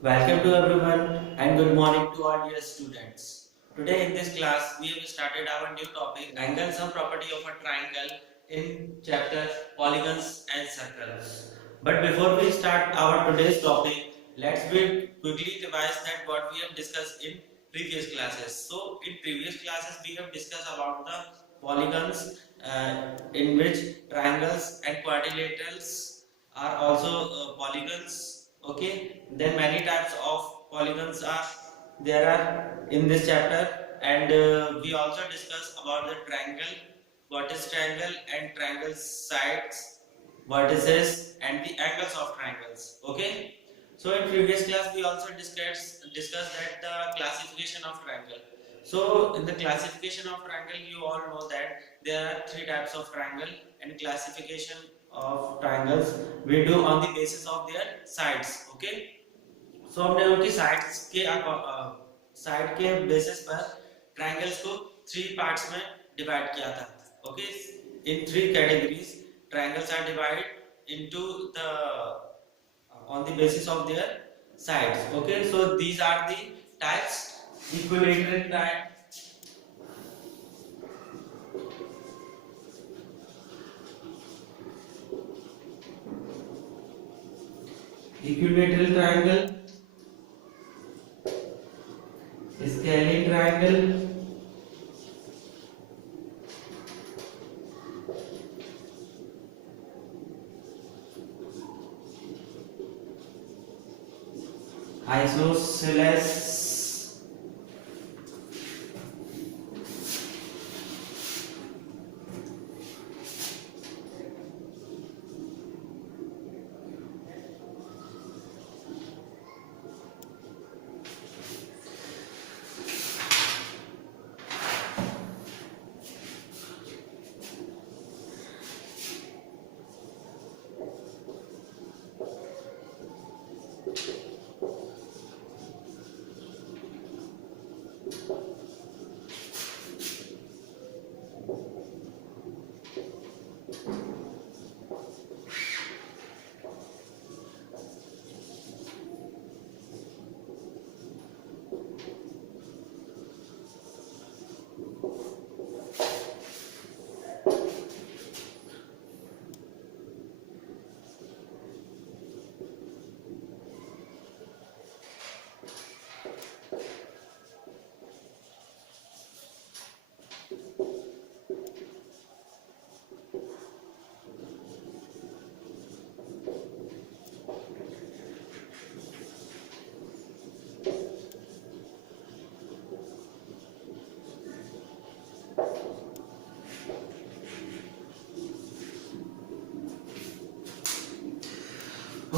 Welcome to everyone and good morning to all dear students. Today in this class we have started our new topic angle sum property of a triangle in chapter polygons and circles. But before we start our today's topic, let's quickly revise that what we have discussed in previous classes. So in previous classes we have discussed about the polygons in which triangles and quadrilaterals are also polygons. Okay, then many types of polygons are there are in this chapter, and we also discuss about the triangle, what is triangle, and triangle sides, vertices, and the angles of triangles. Okay, so in previous class we also discussed that the classification of triangle. So in the classification of triangle, you all know that there are three types of triangle, and classification of triangles we do on the basis of their sides. Okay, so हमने उनकी side के basis पर triangles को three parts में divide किया था. Okay, in three categories triangles are divided into the on the basis of their sides. Okay, so these are the types: equilateral triangle, scalene triangle, isosceles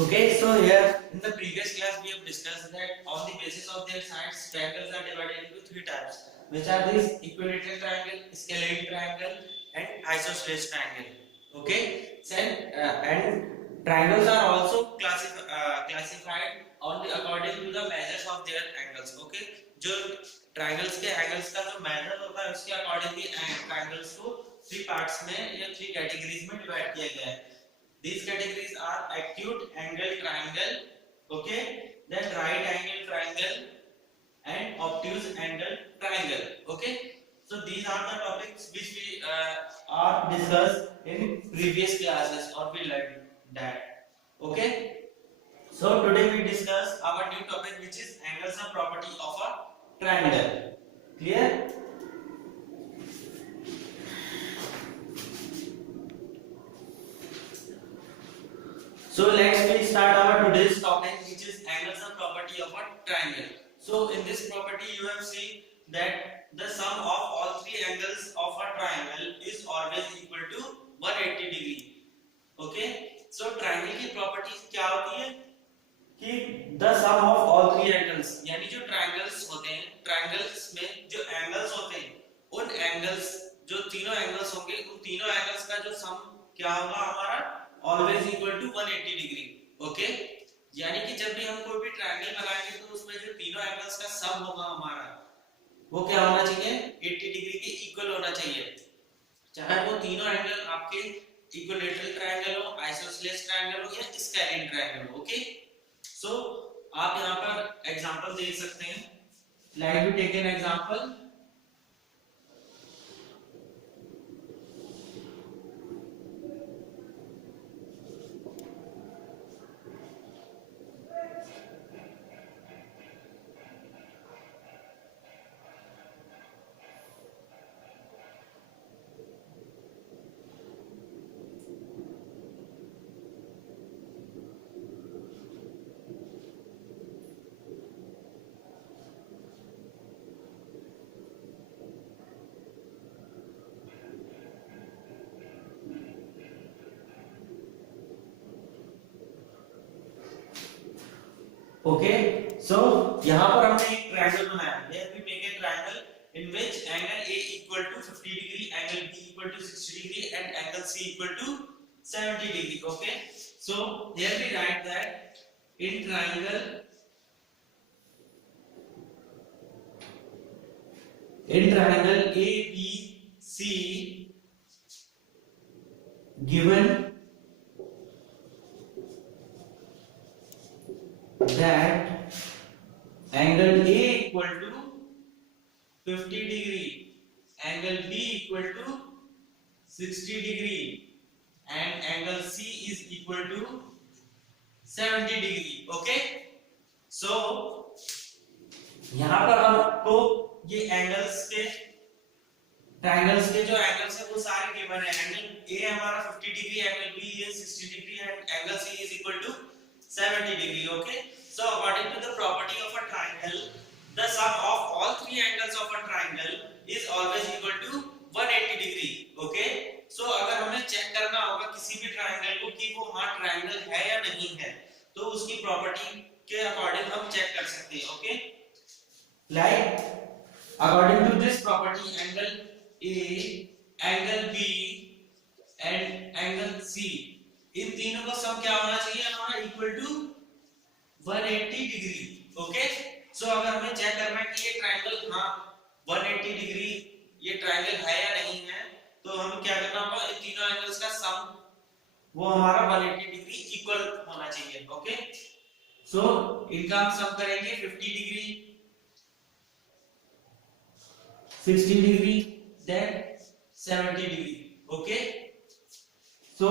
Okay, so here in the previous class we have discussed that on the basis of their sides, triangles are divided into three types, which are these: equilateral triangle, scalene triangle, and isosceles triangle. Okay, and triangles are also classified on the according to the measures of their angles. Okay, जो triangles के angles का जो measure होता है उसके accordingly triangles को three parts में या three categories में divide किया गया है. These categories are acute angle triangle, okay, then right angle triangle, and obtuse angle triangle. Okay, so these are the topics which we are discussed in previous classes, or we learned that. Okay, so today we discuss our new topic, which is angles and property of a triangle. Clear? So let's start our today's topic, which is angles and property of a triangle. So in this property you have seen that the sum of all three angles of a triangle is always equal to 180 degree. Okay, so triangle की properties क्या होती है कि the sum of all three angles, यानी जो triangles होते हैं, triangles में जो angles होते हैं, उन angles जो तीनों angles होंगे, उन तीनों angles का जो sum क्या होगा हमारा always equal to 180 degree. Okay, यानी कि जब भी हम कोई भी ट्रायंगल बनाएंगे तो उसमें जो तीनों एंगल्स का सम होगा हमारा वो क्या होना चाहिए, 80 डिग्री के इक्वल होना चाहिए. चाहे वो तीनों एंगल आपके इक्विलेटरल ट्रायंगल हो, आइसोसेलेस ट्रायंगल हो या स्केलिन ट्रायंगल हो. ओके, सो आप यहाँ पर एग्जांपल देख सकते हैं। Like to take an example, okay. So यहाँ पर हमने एक ट्रायंगल बनाया है। Here we make a triangle in which angle A equal to 50 degree, angle B equal to 60 degree, and angle C equal to 70 degree. Okay. So here we write that in triangle ABC, given that angle A equal to 50 degree, angle B equal to 60 degree, and angle C is equal to 70 degree. Okay. So यहाँ पर हमको ये angles के triangles के जो angles है वो सारे गिवन है। एंगल ए हमारा 50 degree, angle B is 60 degree, and angle C is equal to 70 degree. Okay. So according to the property of a triangle, the sum of all three angles of a triangle is always equal to 180 degree. Okay. So अगर हमें check करना होगा किसी भी triangle को कि वो हाँ ट्रायंगल है या नहीं है, तो उसकी प्रॉपर्टी के अकॉर्डिंग हम चेक कर सकते हैं। Okay. Like according to this property, angle A, angle B and angle C, इन तीनों का सम क्या होना चाहिए हमारा इक्वल टू 180 डिग्री। ओके। सो अगर हमें चेक करना है कि ये ट्रायंगल हाँ 180 डिग्री ये ट्रायंगल है या नहीं है, तो हमें क्या करना होगा, इन तीनों एंगल्स का सम वो हमारा 180 डिग्री इक्वल होना चाहिए। ओके। सो इनका हम सम करेंगे 50 degree, 60 degree, then 70 degree. Okay. So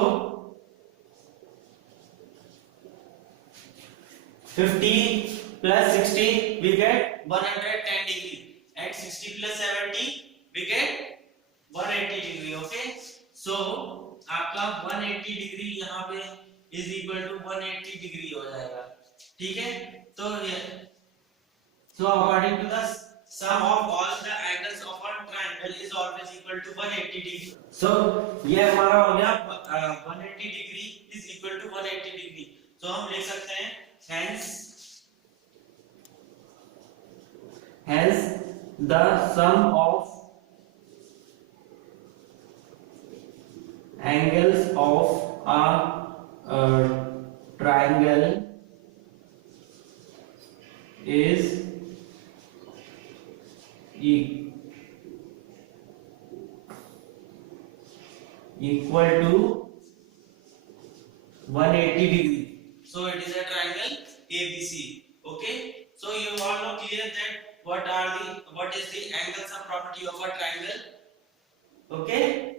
50 plus 60 we get 110 degree, and 60 plus 70 we get 180 degree. Okay. So आपका 180 डिग्री यहाँ पे is equal to 180 डिग्री हो जाएगा। ठीक है। तो according to the sum of all the angles of a triangle is always equal to 180 degree. So ये हमारा हो गया 180 degree is equal to 180 degree. तो हम लिख सकते हैं hence the sum of angles of a triangle is equal to 180 degree. So it is a triangle ABC. Okay. So you all know clear that what is the angle sum property of a triangle. Okay.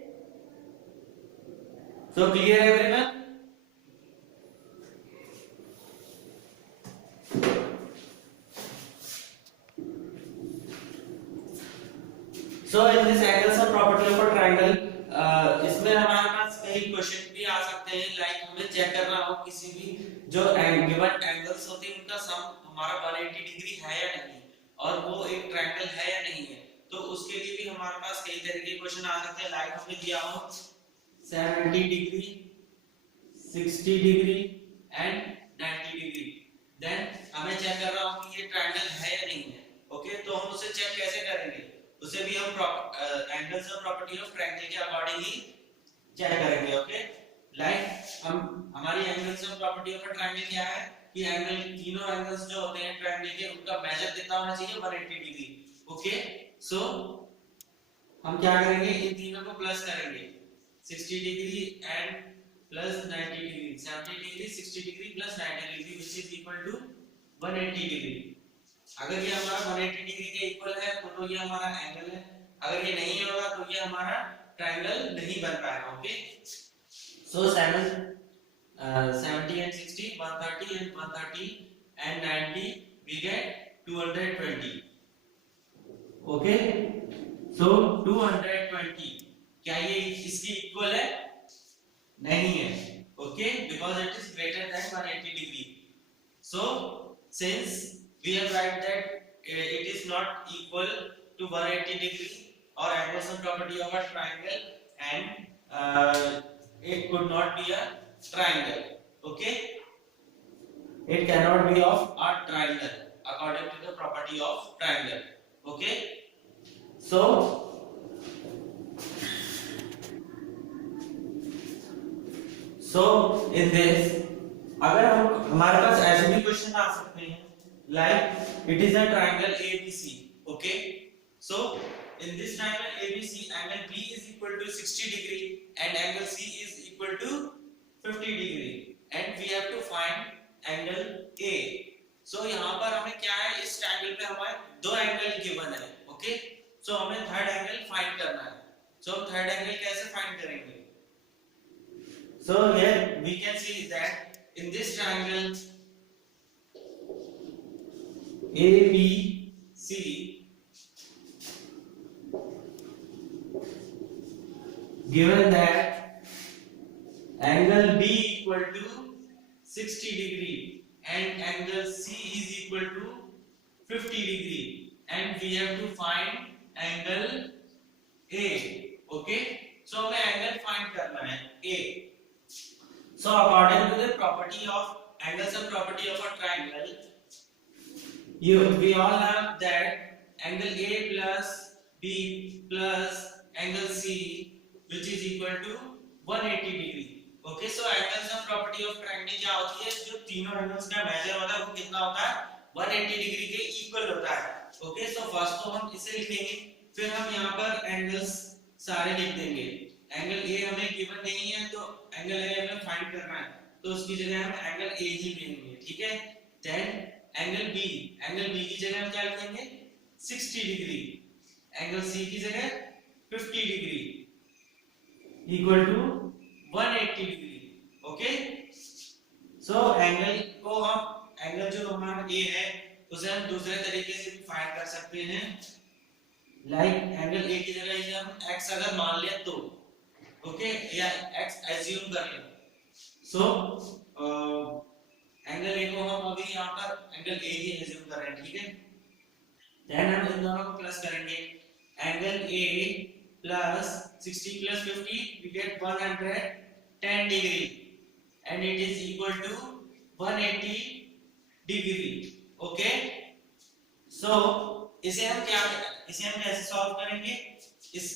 So clear everyone. So in this angle sum property of a triangle, इसमें हमारे पास कई question भी आ सकते हैं। Like हमें check करना हो किसी भी जो गिवन एंगल्स होते हैं उनका सम हमारा 180 डिग्री है या नहीं, और वो एक ट्रायंगल है या नहीं है, तो उसके लिए भी हमारे पास कई तरह के क्वेश्चन आ सकते हैं। लाइक हमें दिया हो 70 degree, 60 degree and 90 degree, then हमें चेक करना हो कि ये ट्रायंगल है या नहीं है। ओके। तो हम उसे चेक कैसे करेंगे, उसे भी हम एंगल्स और प्रॉपर्टी ऑफ ट्रायंगल के अकॉर्डिंग ही चेक करेंगे। ओके। लाइक हम हमारी एंगल्स और प्रॉपर्टी ऑफ ट्रायंगल क्या है कि एंगल तीनों एंगल्स जो होते हैं ट्रायंगल के उनका मेजर कितना होना चाहिए 180 डिग्री। ओके। सो हम क्या करेंगे, इन तीनों को प्लस करेंगे, 60 degree and plus 90 degree, 70 degree, 60 degree plus 90 degree which is equal to 180 degree. अगर ये हमारा 180 डिग्री के इक्वल है तो ये हमारा एंगल है, अगर ये नहीं होगा तो ये हमारा ट्रायंगल नहीं बन पाएगा। Okay, so 70 and 60, 130 and 130 and 90, we get 220. Okay, सो 220 क्या ये इसकी इक्वल है? नहीं है। Okay, because it is greater than 180 degree. So since we have write that it is not equal to 180 degree or Anglo-Sum property of a triangle, and it could not be a triangle. Okay, it cannot be of a triangle according to the property of triangle. Okay, so in this अगर हम हमारे पास ऐसे भी question आ सकते हैं like it is a triangle ABC. Okay, so in this triangle ABC, angle B is equal to 60 degree and angle C is equal to 50 degree, and we have to find angle A. So यहाँ पर हमें क्या है, इस triangle पे हमें दो angle given है। ओके, सो हमें थर्ड एंगल फाइंड करना है। सो हम थर्ड एंगल कैसे फाइंड करेंगे? So here we can see that in this triangle ABC, given that angle B equal to 60 degree and angle C is equal to 50 degree, and we have to find angle A. Okay, so हमें angle find करना है A. So according to the property of Anglo-Sum property of a triangle, we all have that angle A plus B plus angle C, which is equal to 180 degree. Okay, so Anglo-Sum property of triangle क्या होती है? जो तीनों angles का major होता है वो कितना होता है? 180 डिग्री के इक्वल होता है। ओके, सो फर्स्ट तो हम इसे लिखेंगे, फिर हम यहाँ पर एंगल्स सारे लिख देंगे। एंगल ए हमें गिवन नहीं है तो एंगल ए हमें फाइंड करना है, तो उसकी जगह हम एंगल ए ही लेंगे। ठीक है, देन एंगल बी की जगह हम क्या लिखेंगे? 60 डिग्री। एंगल सी की जगह 50 degree equal to 180 degree. Okay, so angle को हम एंगल जो हमारा ए है उसे हम दूसरे तरीके से भी फाइंड कर सकते हैं। लाइक एंगल ए की जगह हम x अगर मान ले तो ओके, या x एज्यूम कर ले। सो एंगल ए को हम अभी यहाँ पर एंगल ए ही एज्यूम कर रहे हैं। ठीक है, देन हम इन दोनों को प्लस करेंगे। Angle A plus 60 plus 50 we get 110 degree and it is equal to 180 degree. Okay, so इसे हम कैसे सॉल्व करेंगे? इस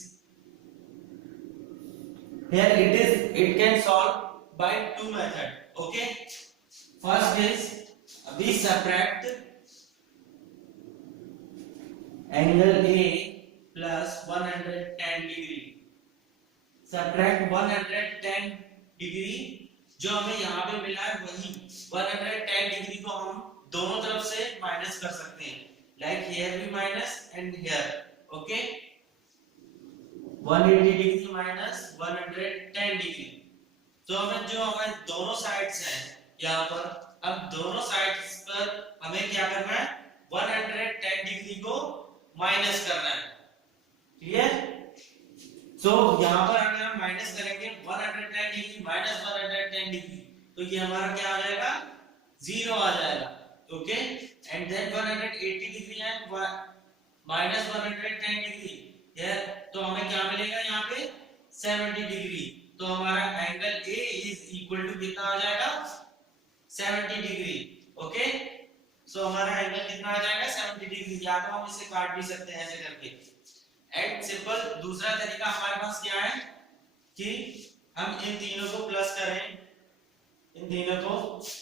here it can solve by two method. Okay, first is we subtract angle A plus 110 degree, subtract 110 degree, जो हमें यहाँ पे मिला है वही 110 डिग्री को हम दोनों तरफ से माइनस कर सकते हैं, like here we minus and here. Okay, 180 degree minus 110 degree, तो हमें दोनों साइड्स हैं यहाँ पर, अब दोनों साइड्स पर हमें क्या करना है? 110 डिग्री को माइनस करना है। क्लियर? सो यहाँ पर अगर हम माइनस करेंगे 110 डिग्री माइनस 110 डिग्री, तो ये हमारा क्या आ जाएगा? 0 आ जाएगा। Okay, and then 180 degree and minus 110 degree here, तो हमें क्या मिलेगा यहाँ पे? 70 डिग्री। तो हमारा angle A is equal to कितना आ जाएगा? 70 डिग्री। ओके, सो हमारा एंगल कितना आ जाएगा? 70 डिग्री। या तो हम इसे काट भी सकते हैं ऐसे करके। एंड सिंपल दूसरा तरीका हमारे पास क्या है कि हम इन तीनों को प्लस करें, इन तीनों को,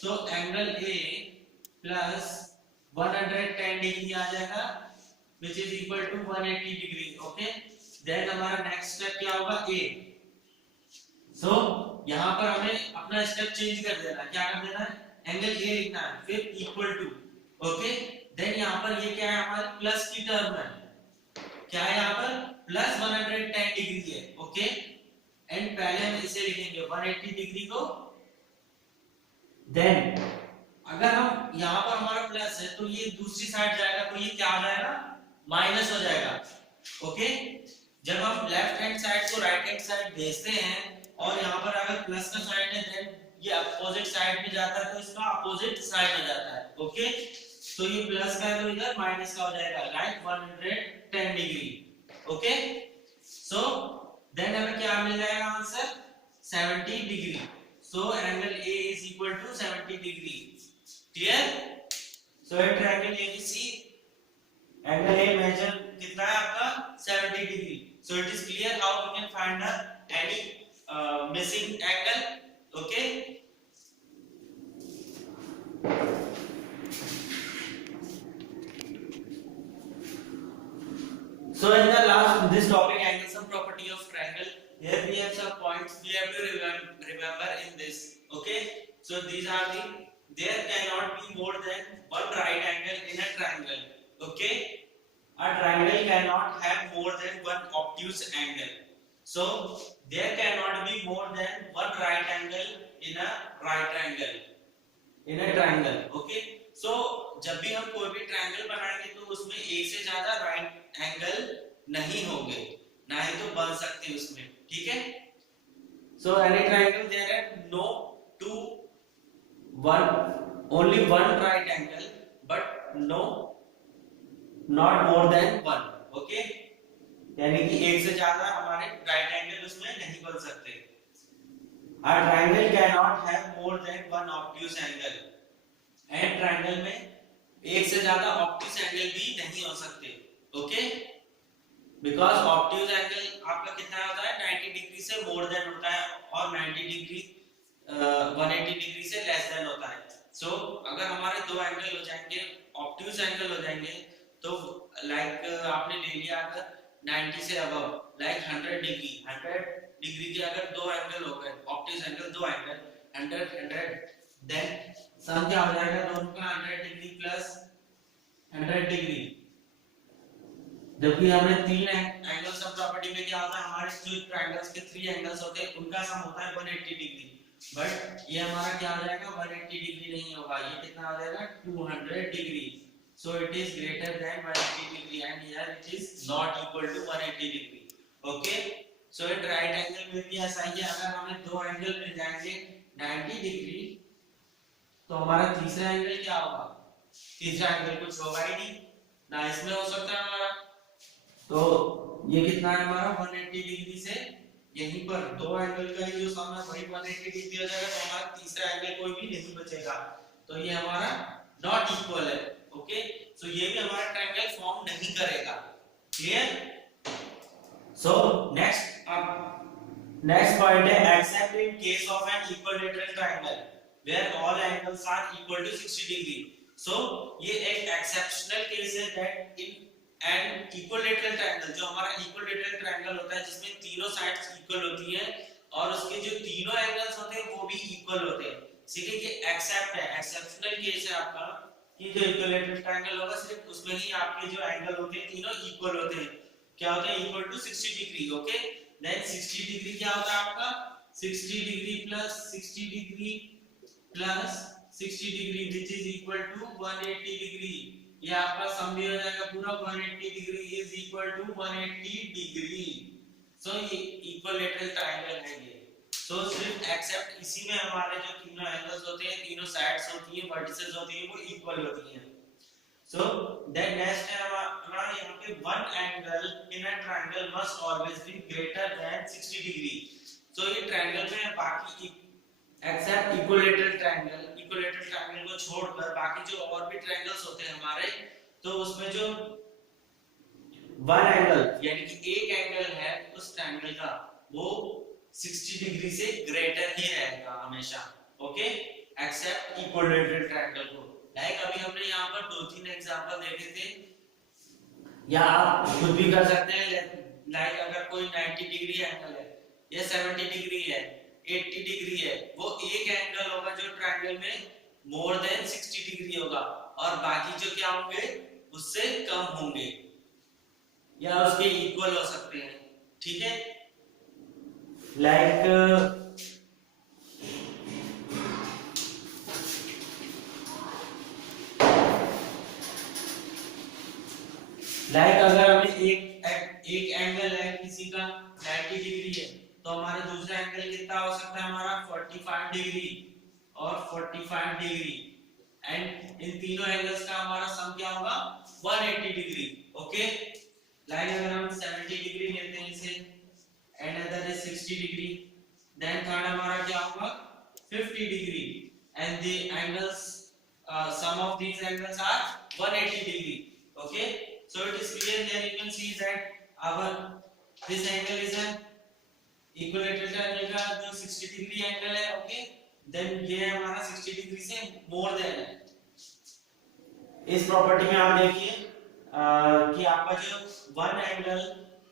तो एंगल ए प्लस 110 डिग्री आ जाएगा which is equal to 180 degree. Okay, then हमारा नेक्स्ट स्टेप क्या होगा? ए। सो यहाँ पर हमें अपना स्टेप चेंज कर देना है। क्या कर देना है? एंगल ए लिखना है, फिर इक्वल टू। ओके। देन यहाँ पर ये क्या है, हमारे प्लस की टर्म है, क्या है यहाँ पर प्लस 110 डिग्री है। ओके, एंड पहले हम इसे लिखेंगे 180 डिग्री को। देन अगर हम यहाँ पर हमारा प्लस है तो ये दूसरी साइड जाएगा तो ये क्या आ जाएगा, माइनस हो जाएगा। ओके, जब हम लेफ्ट हैंड साइड को राइट हैंड साइड भेजते हैं और यहाँ पर अगर प्लस का साइड है देन ये अपोजिट साइड में जाता है तो इसका अपोजिट साइड में जाता है। ओके, तो ये प्लस का है तो इधर माइनस का हो जाएगा, like 110 degree. Okay, so then हमें क्या मिल जाएगा answer, 70 degree. So angle A is equal to 70 degree. Clear? So a triangle ABC, angle A measure कितना है आपका 70 degree. So it is clear how we can find any missing angle. Okay. So in the last this topic, angle sum property of triangle. Here we have some points we have to remember in this. Okay. So these are the, there cannot be more than one right angle in a triangle. Okay, a triangle cannot have more than one obtuse angle. So there cannot be more than one right angle in a right angle in a triangle. Okay, so जब भी हम कोई भी triangle बनाएंगे तो उसमें एक से ज्यादा राइट एंगल नहीं होंगे, ना ही तो बन सकते उसमें। ठीक है, so any triangle there are no two only one right angle but no not more than one. Okay, यानी कि एक से ज्यादा हमारे राइट एंगल उसमें नहीं बन सकते। A triangle cannot have more than one obtuse angle, and triangle में एक से ज्यादा ऑब्ट्यूज एंगल भी नहीं हो सकते। ओके, बिकॉज ऑब्ट्यूज एंगल आपका कितना होता है, 90 डिग्री से मोर देन होता है और 90 डिग्री 180 डिग्री से लेस देन होता है। सो अगर हमारे दो एंगल हो जाएंगे, ऑब्ट्यूज एंगल हो जाएंगे, तो लाइक आपने ले लिया अगर 90 से अबव, लाइक 100 डिग्री, 100 डिग्री के अगर दो एंगल हो गए, ऑब्ट्यूज एंगल दो एंगल 100 देन सम क्या हो जाएगा दोनों का, 100 डिग्री प्लस 100 डिग्री। जबकि हमने तीन एंगल सम प्रॉपर्टी में क्या होता है, हमारे जो ट्रायंगल्स के थ्री एंगल्स होते हैं उनका सम होता है 180 डिग्री, बट ये हमारा क्या हो जाएगा 180 डिग्री नहीं होगा, ये कितना हो जाएगा 200 degree. So it is greater than 180 degree and here it is not equal to 180 degree. Okay, so in right angle में भी ऐसा ही है, अगर हमें दो एंगल मिल जाएंगे 90 डिग्री तो हमारा तीसरा एंगल क्या होगा, तीसरा एंगल कुछ होगा ही नहीं, ना इसमें हो सकता है हमारा, तो ये कितना है हमारा 180 डिग्री से यहीं पर दो एंगल का ही जो सम है वही 180 डिग्री हो जाएगा, तो हमारा तीसरा एंगल कोई भी नहीं बचेगा, तो ये हमारा नॉट इक्वल है। ओके, सो ये भी हमारा ट्रायंगल फॉर्म नहीं करेगा। क्लियर? सो नेक्स्ट पॉइंट है, except in case of an equilateral triangle where all angles are equal to 60 degree. So ये एक exceptional case है that in an equilateral triangle, जो हमारा equilateral triangle होता है जिसमें तीनों sides equal होती हैं और उसके जो तीनों angles होते हैं वो भी equal होते हैं। ठीक है, ये except है, exceptional case है आपका कि जो equilateral triangle होगा सिर्फ उसमें ही आपके जो angle होते हैं तीनों equal होते हैं। क्या होता है, equal to 60 degree। Okay, then 60 degree क्या होता है आपका, 60 degree plus 60 degree plus 60 degree which is equal to 180 degree, ये आपका सम भी हो जाएगा पूरा, 180 degree is equal to 180 degree. So ये इक्विलैटरल ट्रायंगल है ये। सो सिर्फ एक्सेप्ट इसी में हमारे जो तीनों एंगल्स होते हैं, तीनों साइड्स होती हैं, वर्टिसेस होती हैं, वो इक्वल होती हैं। सो देन नेक्स्ट है हमारा यहाँ पे one angle in a triangle must always be greater than 60 degree. So ये ट्रायंगल में बाकी एक्सेप्ट इक्विलैटरल ट्रायंगल को छोड़कर बाकी जो और भी ट्रायंगल्स होते हैं हमारे, तो उसमें जो वन एंगल यानी कि एक एंगल है उस ट्रायंगल का वो 60 डिग्री से ग्रेटर ही रहेगा हमेशा। ओके, एक्सेप्ट इक्विलैटरल ट्रायंगल को, लाइक अभी हमने यहाँ पर दो तीन एग्जांपल देखे थे, या आप खुद भी कर सकते हैं, लाइक अगर कोई 90 डिग्री एंगल है या 70 डिग्री है, 80 डिग्री है, वो एक एंगल होगा जो ट्रायंगल में मोर देन 60 डिग्री होगा, और बाकी होंगे, उससे कम होंगे या उसके इक्वल हो सकते हैं। ठीक है, लाइक अगर हमें एक एंगल है किसी का 90 डिग्री है, तो हमारा दूसरा एंगल कितना हो सकता है, हमारा 45 डिग्री और 45 डिग्री, एंड इन तीनों एंगल्स का हमारा सम क्या होगा, 180 डिग्री। ओके, लाइक अगर हम 70 डिग्री लेते हैं इसे, and other is 60 degree, then third हमारा क्या होगा, 50 degree, and the angles sum of these angles are 180 degree. Okay, so it is clear there you can see that our this angle is an equilateral angle का जो 60 degree angle है। Okay, then ये हमारा 60 डिग्री से more than है। इस property में आप देखिए कि आपका जो one angle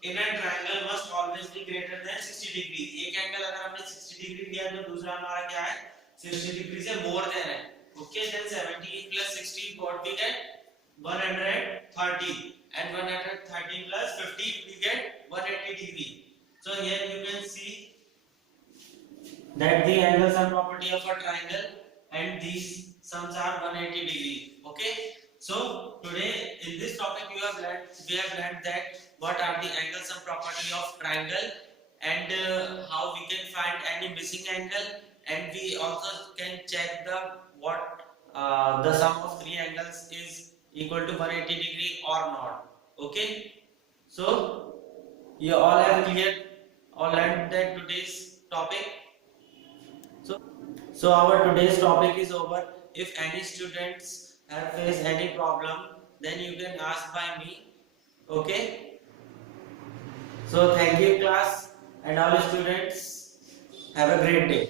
in a triangle must always be greater than 60 degree. एक एंगल अगर हमने 60 डिग्री लिया तो दूसरा हमारा क्या है, 60 डिग्री से मोर देन है। Okay, then 70 plus 60 what we get, 130, and 130 plus 50 we get 180 degree. So here you can see that the angles are property of a triangle and these sums are 180 degree. Okay, so today in this topic we have learned that what are the angle sum property of triangle, and how we can find any missing angle, and we also can check the what the sum of three angles is equal to 180 degree or not. Okay, so you all have cleared or learned that today's topic. So our today's topic is over. If any students have faced any problem, then you can ask by me. Okay, so thank you class, and all students have a great day.